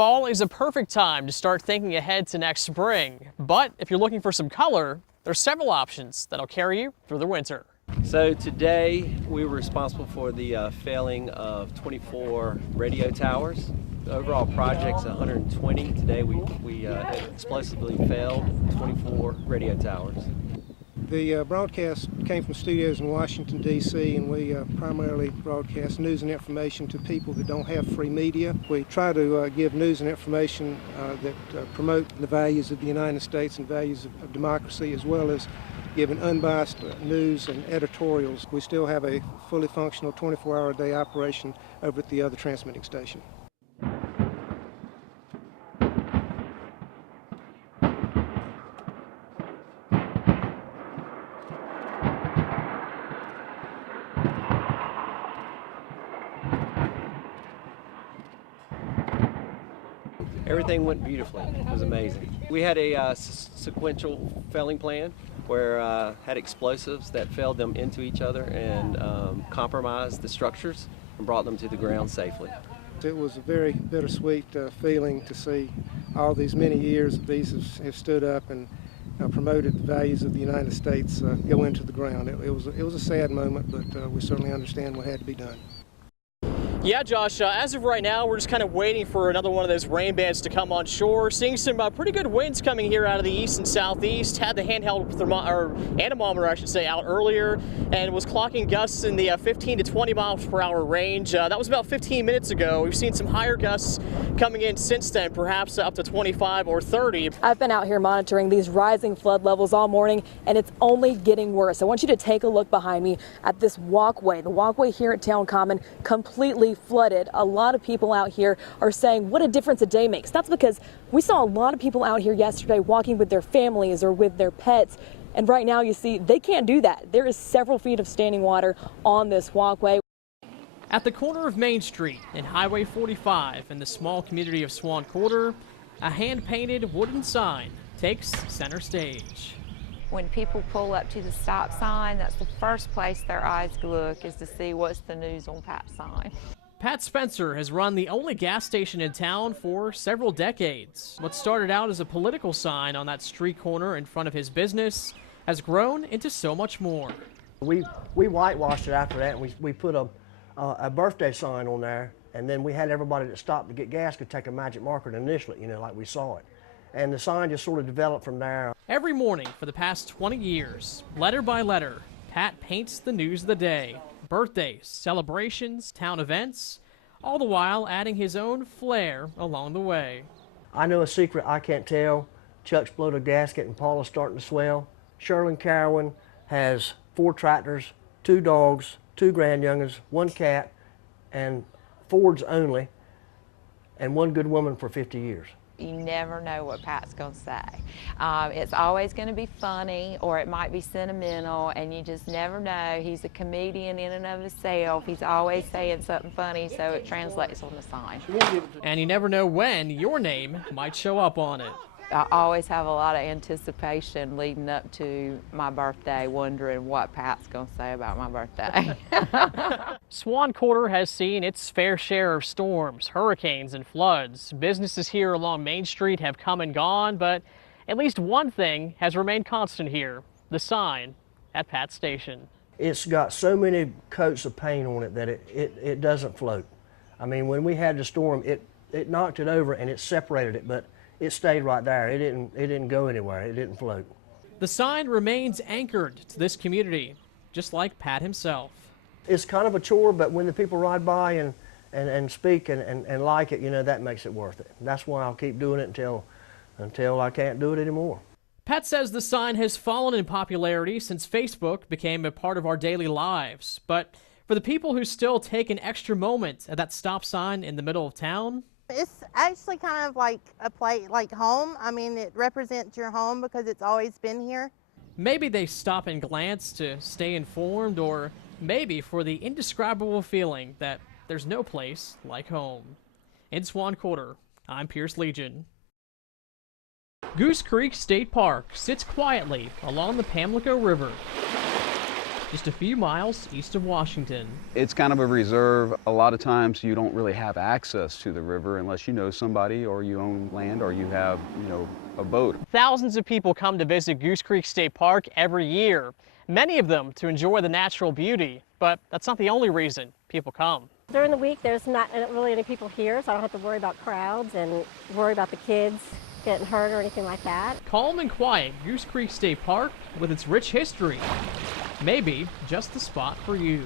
Fall is a perfect time to start thinking ahead to next spring. But if you're looking for some color, there's several options that'll carry you through the winter. So today we were responsible for the felling of 24 radio towers. The overall project's 120. Today we explosively felled 24 radio towers. The broadcast came from studios in Washington, D.C., and we primarily broadcast news and information to people that don't have free media. We try to give news and information that promote the values of the United States and values of democracy, as well as giving unbiased news and editorials. We still have a fully functional 24-hour-a-day operation over at the other transmitting station. Everything went beautifully. It was amazing. We had a sequential felling plan where had explosives that felled them into each other and compromised the structures and brought them to the ground safely. It was a very bittersweet feeling to see all these many years that these have stood up and promoted the values of the United States go into the ground. It was a sad moment, but we certainly understand what had to be done. Yeah, Josh, as of right now, we're just kind of waiting for another one of those rain bands to come on shore. Seeing some pretty good winds coming here out of the east and southeast. Had the handheld anemometer, I should say, out earlier and was clocking gusts in the 15 to 20 miles per hour range. That was about 15 minutes ago. We've seen some higher gusts coming in since then, perhaps up to 25 or 30. I've been out here monitoring these rising flood levels all morning, and it's only getting worse. I want you to take a look behind me at this walkway. The walkway here at Town Common completely flooded. A lot of people out here are saying what a difference a day makes. That's because we saw a lot of people out here yesterday walking with their families or with their pets. And right now you see they can't do that. There is several feet of standing water on this walkway. At the corner of Main Street and Highway 45 in the small community of Swan Quarter, a hand-painted wooden sign takes center stage. When people pull up to the stop sign, that's the first place their eyes look, is to see what's the news on Pat's sign. Pat Spencer has run the only gas station in town for several decades. What started out as a political sign on that street corner in front of his business has grown into so much more. We whitewashed it after that, and we put a birthday sign on there, and then we had everybody that stopped to get gas could take a magic marker and initial it, like we saw it. And the sign just sort of developed from there. Every morning for the past 20 years, letter by letter, Pat paints the news of the day. Birthdays, celebrations, town events, all the while adding his own flair along the way. I know a secret I can't tell. Chuck's blowed a gasket and Paula's starting to swell. Sherlin Carwin has 4 tractors, 2 dogs, 2 grandyoungers, 1 cat, and Fords only, and 1 good woman for 50 years. You never know what Pat's going to say. It's always going to be funny, or it might be sentimental, and you just never know. He's a comedian in and of himself. He's always saying something funny, so it translates on the sign. And you never know when your name might show up on it. I always have a lot of anticipation leading up to my birthday, wondering what Pat's going to say about my birthday. Swan Quarter has seen its fair share of storms, hurricanes, and floods. Businesses here along Main Street have come and gone, but at least one thing has remained constant here, the sign at Pat's station. It's got so many coats of paint on it that it doesn't float. I mean, when we had the storm, it knocked it over and it separated it, but it stayed right there. It didn't go anywhere. It didn't float. The sign remains anchored to this community, just like Pat himself. It's kind of a chore, but when the people ride by and speak and like it, that makes it worth it. That's why I'll keep doing it until I can't do it anymore. Pat says the sign has fallen in popularity since Facebook became a part of our daily lives. But for the people who still take an extra moment at that stop sign in the middle of town, it's actually kind of like a place, like home. I mean, it represents your home because it's always been here. maybe they stop and glance to stay informed, or maybe for the indescribable feeling that there's no place like home. In Swan Quarter, I'm Pierce Legion. Goose Creek State Park sits quietly along the Pamlico River. just a few miles east of Washington. It's kind of a reserve. A lot of times you don't really have access to the river unless you know somebody or you own land or you have, a boat. Thousands of people come to visit Goose Creek State Park every year, many of them to enjoy the natural beauty, but that's not the only reason people come. During the week, there's not really any people here, so I don't have to worry about crowds and worry about the kids getting hurt or anything like that. Calm and quiet Goose Creek State Park with its rich history. Maybe just the spot for you.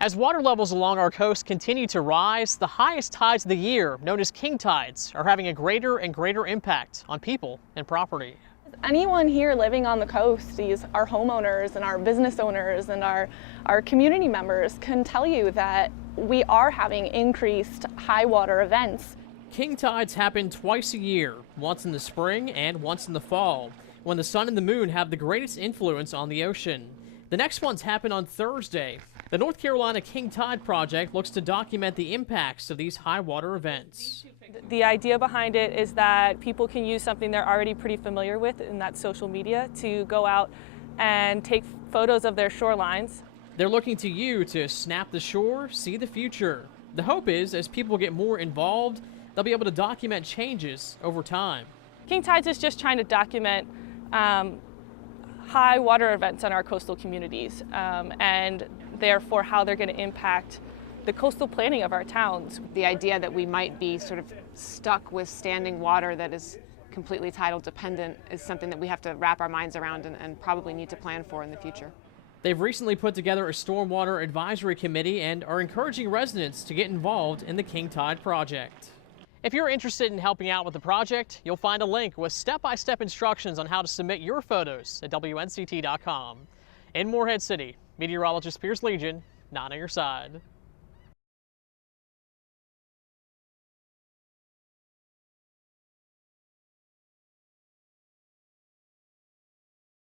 As water levels along our coast continue to rise, the highest tides of the year, known as king tides, are having a greater and greater impact on people and property. Anyone here living on the coast, our homeowners and our business owners and our community members can tell you that we are having increased high water events. King tides happen twice a year, once in the spring and once in the fall, when the sun and the moon have the greatest influence on the ocean. The next ones happen on Thursday. The North Carolina King Tide Project looks to document the impacts of these high water events. The idea behind it is that people can use something they're already pretty familiar with, and that's social media, to go out and take photos of their shorelines. They're looking to you to snap the shore, see the future. The hope is, as people get more involved, they'll be able to document changes over time. King Tides is just trying to document high water events in our coastal communities, and therefore how they're going to impact the coastal planning of our towns. The idea that we might be sort of stuck with standing water that is completely tidal dependent is something that we have to wrap our minds around and probably need to plan for in the future. They've recently put together a stormwater advisory committee and are encouraging residents to get involved in the King Tide project. If you're interested in helping out with the project, you'll find a link with step-by-step instructions on how to submit your photos at WNCT.com. In Morehead City, meteorologist Pierce Legion, 9 on your side.